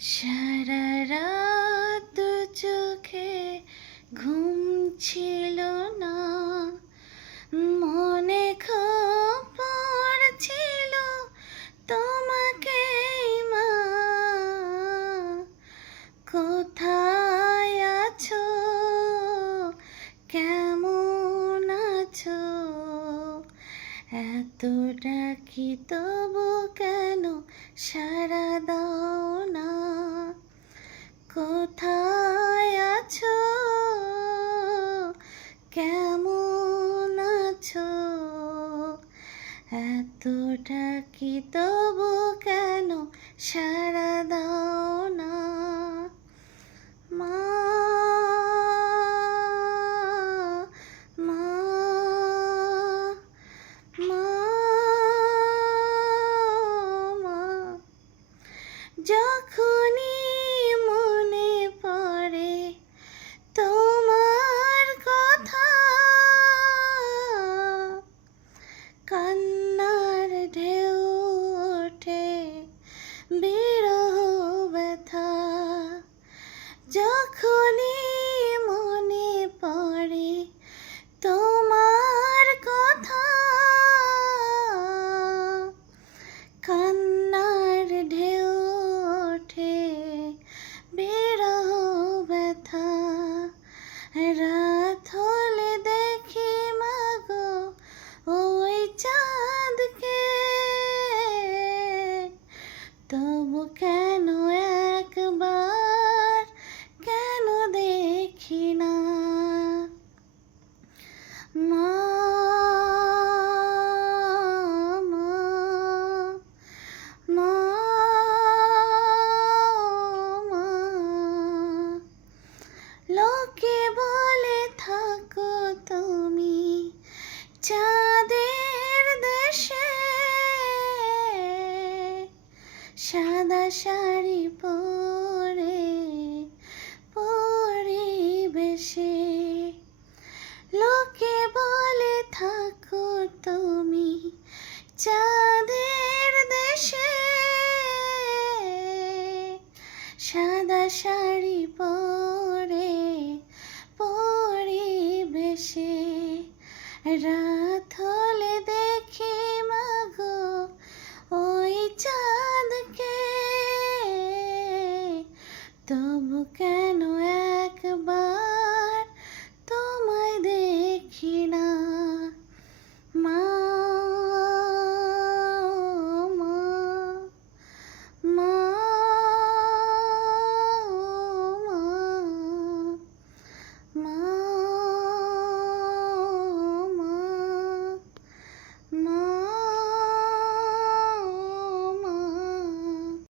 সারা রাত চোখে ঘুম ছিল না, মনে খুব পড়ছিল তোমাকে মা। কোথায় আছো, কেমন আছো, এত ডাকি তবু কেন সাড়া দাও না। কোথায় আছো, কেমন আছো, এত ডাকি তবু কেন সাড়া দাও না। মা, মা, মা, মা। যখনই মনে পড়ে তোমার কথা, কান্নার ঢেউ ওঠে বিরহ ব্যথা। যখনই মনে পড়ে তোমার কথা, কান্নার ঢেউ ওঠে বিরহ ব্যথা। রাত হলে দেখি মাগো ওই চাঁদকে, তবু কেন একবার কেন দেখি না। মা, মা, মা, মা। লোকে বলে থাকো তুমি চাঁদের দেশে, সাদা শাড়ি পরে পরিবেশে। লোকে বলে থাকো তুমি চাঁদের দেশে, সাদা শাড়ি পরে পরিবেশে। রাত হলে দেখি মাগো ওই চাঁদকে, তবু কেন